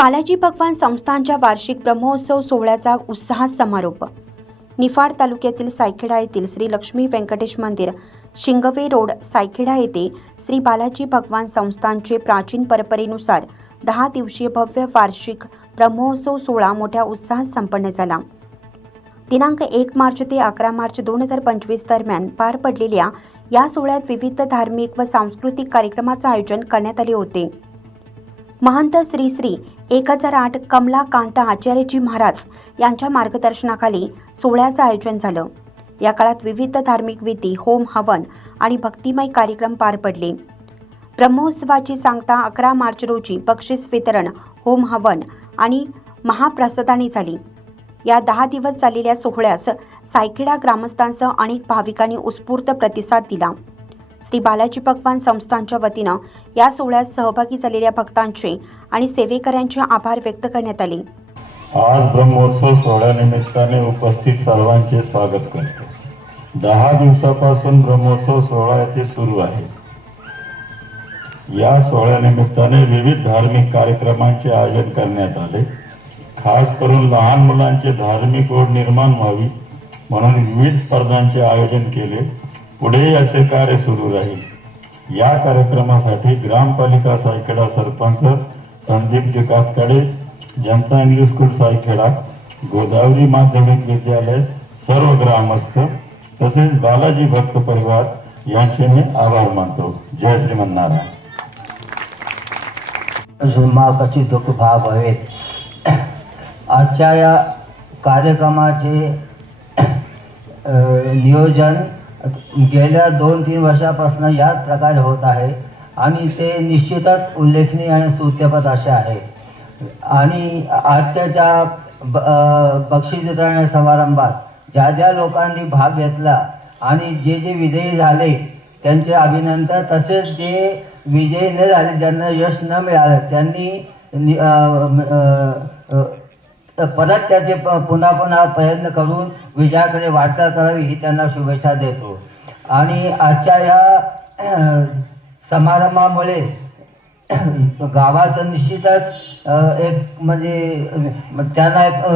बालाजी भगवान संस्थानच्या वार्षिक ब्रह्मोत्सव सोहळ्याचा उत्साहात समारोप. निफाड तालुक्यातील सायखेडा येथील श्री लक्ष्मी व्यंकटेश मंदिर शिंगवे रोड सायखेडा येथे श्री बालाजी भगवान संस्थानचे प्राचीन परंपरेनुसार दहा दिवसीय भव्य वार्षिक ब्रह्मोत्सव सोहळा मोठ्या उत्साहात संपन्न झाला. दिनांक एक मार्च ते अकरा मार्च दोन हजार पंचवीस दरम्यान पार पडलेल्या या सोहळ्यात विविध धार्मिक व सांस्कृतिक कार्यक्रमाचं आयोजन करण्यात आले होते. महंत श्री श्री एक हजार आठ कमलाकांता आचार्यजी महाराज यांच्या मार्गदर्शनाखाली सोहळ्याचं आयोजन झालं. या काळात विविध धार्मिक विधी होम हवन आणि भक्तिमय कार्यक्रम पार पडले. ब्रह्मोत्सवाची सांगता अकरा मार्च रोजी बक्षीस वितरण होम हवन आणि महाप्रसादाने झाली. या दहा दिवस चाललेल्या सोहळ्यास सायखेडा ग्रामस्थांसह अनेक भाविकांनी उत्स्फूर्त प्रतिसाद दिला. श्री बालाजी भगवान संस्थांच्या वतीनं या सोहळ्यात सहभागी झालेल्या भक्तांचे आणि सेवेकऱ्यांचे आभार व्यक्त करण्यात आले. आज ब्रह्मोत्सव सोहळ्यानिमित्ताने उपस्थित सर्वांचे स्वागत करतो. दहा दिवसापासून ब्रह्मोत्सव सोहळा येथे सुरू आहे. या सोहळ्यानिमित्ताने विविध धार्मिक कार्यक्रमांचे आयोजन करण्यात आले. खास करून लहान मुलांचे धार्मिक ओढ निर्माण व्हावी म्हणून विविध स्पर्धांचे आयोजन केले. पुढेही असे कार्य सुरू राहील. या कार्यक्रमासाठी ग्रामपालिका सायखेडा सरपंच संदीप कातकडे जनता इंग्लिश स्कूल सायखेडा गोदावरी माध्यमिक विद्यालय सर्व ग्रामस्थ तसेच बालाजी भक्त परिवार यांचे मी आभार मानतो. जय श्रीमन्नारायण माकाची दुःख भाव हवेत. आजच्या या कार्यक्रमाचे नियोजन गेल्या दोन तीन वर्षापासून याच प्रकारे होत आहे आणि ते निश्चितच उल्लेखनीय आणि स्तुत्यपद असे आहे. आणि आजच्या ज्या ब बक्षीस वितरण समारंभात ज्या ज्या लोकांनी भाग घेतला आणि जे जे विजयी झाले त्यांचे अभिनंदन तसेच जे विजयी न झाले ज्यांना यश न मिळालं त्यांनी परत त्याचे प पुन्हा पुन्हा प्रयत्न करून विजयाकडे वाटचाल करावी ही त्यांना शुभेच्छा देतो. आणि आजच्या या समारंभामुळे गावाचं निश्चितच एक म्हणजे त्यांना एक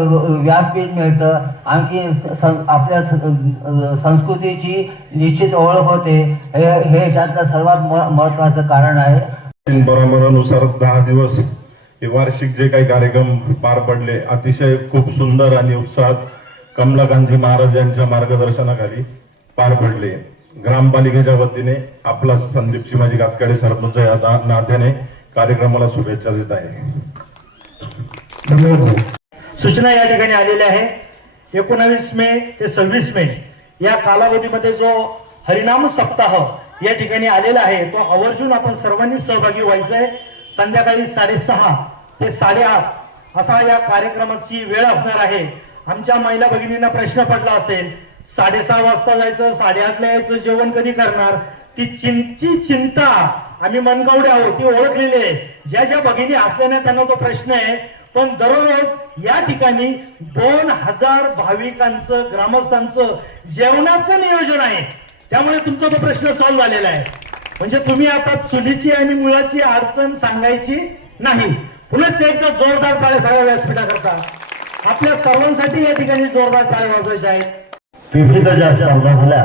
व्यासपीठ मिळतं. आणखी स- सं- आपल्या स- संस्कृतीची निश्चित ओळख होते. हे हे याच्यातलं सर्वात म महत्त्वाचं कारण आहे. परंपरानुसार दहा दिवस हे वार्षिक जे काही कार्यक्रम पार पडले अतिशय खूप सुंदर आणि उत्साहात कमलाकांतजी महाराज यांच्या मार्गदर्शनाखाली पार पडले. ग्रामपालिकेच्या वतीने आपला संदीप शिवाजी कातकडे सरपंच या ना- नात्याने कार्यक्रमाला शुभेच्छा देत आहे. सूचना या ठिकाणी आलेल्या आहे. एकोणावीस मे ते सव्वीस मे या कालावधीमध्ये जो हरिनाम सप्ताह या ठिकाणी आलेला आहे तो आवर्जून आपण सर्वांनी सहभागी व्हायचं आहे संध्याकाळी साडेसहा ते साडेआठ असा या कार्यक्रमाची वेळ असणार आहे. आमच्या महिला भगिनींना प्रश्न पडला असेल साडेसहा वाजता जायचं साडेआठला यायचं जेवण कधी करणार? ती चिंची चिंता आम्ही मनगवडे आहोत ती ओळखलेली आहे. ज्या ज्या भगिनी असल्याने त्यांना तो प्रश्न आहे. पण दररोज या ठिकाणी दोन हजार भाविकांचं ग्रामस्थांचं जेवणाचं नियोजन आहे. त्यामुळे तुमचा तो प्रश्न सॉल्व्ह झालेला आहे. म्हणजे तुम्ही आता चुलीची आणि मुळाची अडचण सांगायची नाही. पुन्हा एकदा जोरदार टाळे सगळ्या व्यासपीठाकरता. आपल्या सर्वांसाठी या ठिकाणी जोरदार टाळे वाजवायचे आहेत. विविध ज्या स्पर्धा झाल्या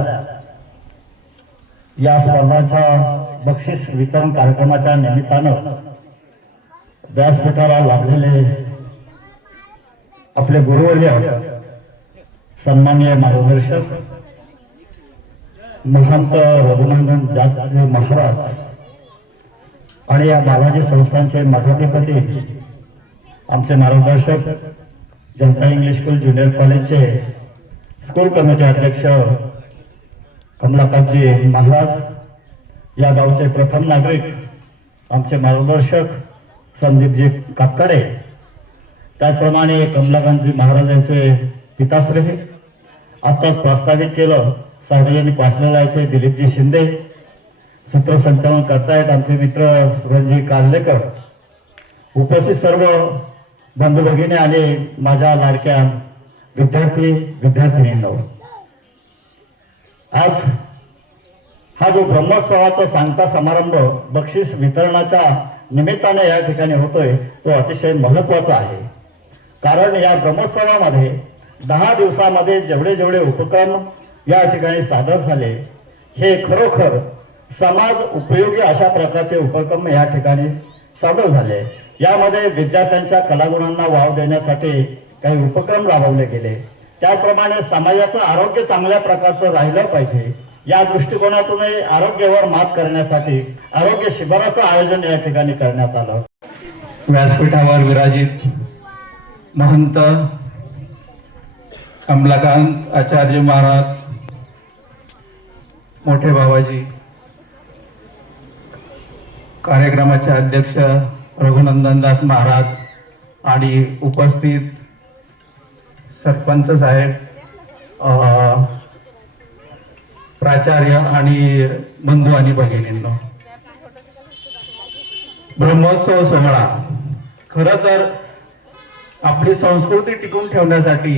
या स्पर्धांच्या बक्षीस वितरण कार्यक्रमाच्या निमित्तानं व्यासपीठाला लाभलेले आपले गुरुवर्य सन्माननीय मार्गदर्शक महंत रघुनंदन जागरे महाराज आणि या बालाजी संस्थांचे मठाधिपती आमचे मार्गदर्शक जनता इंग्लिश स्कूल ज्युनियर कॉलेजचे स्कूल कमिटी अध्यक्ष कमलाकांतजी महाराज या गावचे प्रथम नागरिक आमचे मार्गदर्शक संदीपजी कातकडे त्याचप्रमाणे कमलाकांतजी महाराज यांचे पिताश्री. आत्ताच प्रस्तावित केलं सार्वजनिक वाचनालयाचे दिलीपजी शिंदे. सूत्रसंचालन करतायत आमचे मित्र सुरंजी कार्लेकर उपस्थित सर्व बंधू भगिनी आणि माझ्या लाडक्या विद्यार्थी विद्यार्थिनींनो. आज हा जो ब्रह्मोत्सवाचा सांगता समारंभ बक्षीस वितरणाच्या निमित्ताने या ठिकाणी होतोय तो अतिशय महत्त्वाचा आहे. कारण या ब्रह्मोत्सवामध्ये दहा दिवसामध्ये जेवढे जेवढे उपक्रम या ठिकाणी सादर झाले हे खरोखर समाज उपयोगी अशा प्रकारचे उपक्रम या ठिकाणी सादर झाले. यामध्ये विद्यार्थ्यांच्या कलागुणांना वाव देण्यासाठी काही उपक्रम राबवले गेले. त्याचप्रमाणे समाजाचं आरोग्य चांगल्या प्रकारचं राहिलं पाहिजे. या दृष्टिकोनातूनही आरोग्यावर मात करण्यासाठी आरोग्य शिबिराचं आयोजन या ठिकाणी करण्यात आलं. व्यासपीठावर विराजित महंत कमलाकांत आचार्य महाराज मोठे बाबाजी कार्यक्रमाचे अध्यक्ष रघुनंदनदास महाराज आणि उपस्थित सरपंच साहेब प्राचार्य आणि बंधू आणि भगिनींनो. ब्रह्मोत्सव सोहळा. खर तर आपली संस्कृती टिकून ठेवण्यासाठी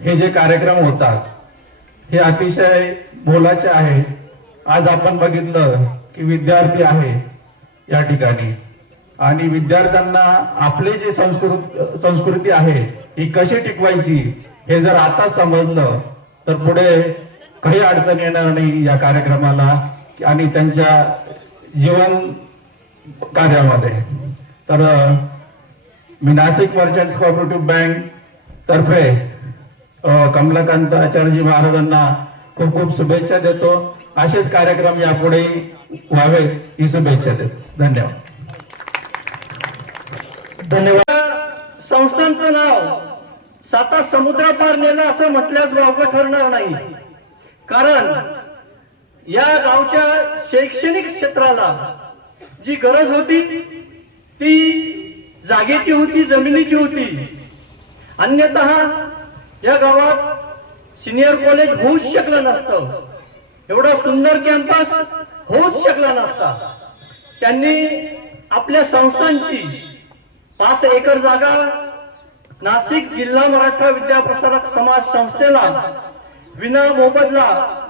हे जे कार्यक्रम होतात हे अतिशय मोलाचे आहे. आज आपण बघितलं की विद्यार्थी आहे या ठिकाणी. आणि विद्यार्थ्यांना आपली जी संस्कृत संस्कृती आहे ही कशी टिकवायची हे जर आता समजलं तर पुढे काही अडचण येणार नाही या कार्यक्रमाला आणि त्यांच्या जीवन कार्यामध्ये. तर मी नाशिक मर्चंट्स कॉपरेटिव्ह बँक तर्फे कमलाकांत आचार्यजी महाराजांना खूप खूप शुभेच्छा देतो. असेच कार्यक्रम यापुढे व्हावेत ही शुभेच्छा देतो. धन्यवाद. धन्यवाद. संस्थांचं नाव साता समुद्रापार नेलं असं म्हटल्यास वावगं ठरणार नाही. कारण या गावच्या शैक्षणिक क्षेत्राला जी गरज होती ती जागेची होती जमिनीची होती. अन्यथा या गावात सिनियर कॉलेज होऊच शकलं नसतं. एवढा सुंदर कॅम्पस होऊच शकला नसता. त्यांनी आपल्या संस्थांची पाच एकर जागा नाशिक जिल्हा मराठा विद्याप्रसारक समाज संस्थेला विना मोबदला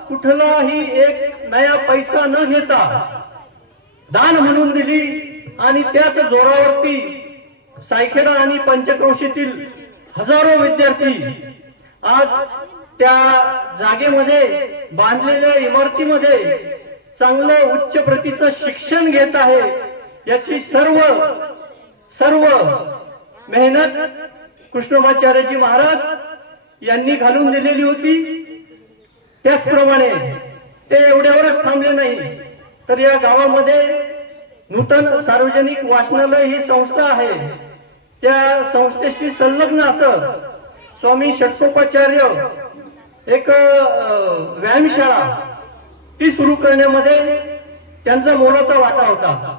कुठलाही एक नया पैसा न घेता दान म्हणून दिली आणि त्याच जोरावरती सायखेडा आणि पंचक्रोशीतील हजारो विद्यार्थी आज त्या जागेमध्ये बांधलेल्या इमारतीमध्ये चांगलं उच्च प्रतीचं शिक्षण घेत आहे. याची सर्व सर्व मेहनत कृष्णमाचार्यजी महाराज यांनी घालून दिलेली होती. त्याचप्रमाणे ते एवढ्यावरच थांबले नाही. तर या गावामध्ये नूतन सार्वजनिक वाचनालय ही संस्था आहे. त्या संस्थेशी संलग्न असं स्वामी षटकोपाचार्य एक व्यायामशाळा ती सुरू करण्यामध्ये त्यांचा मोलाचा वाटा होता.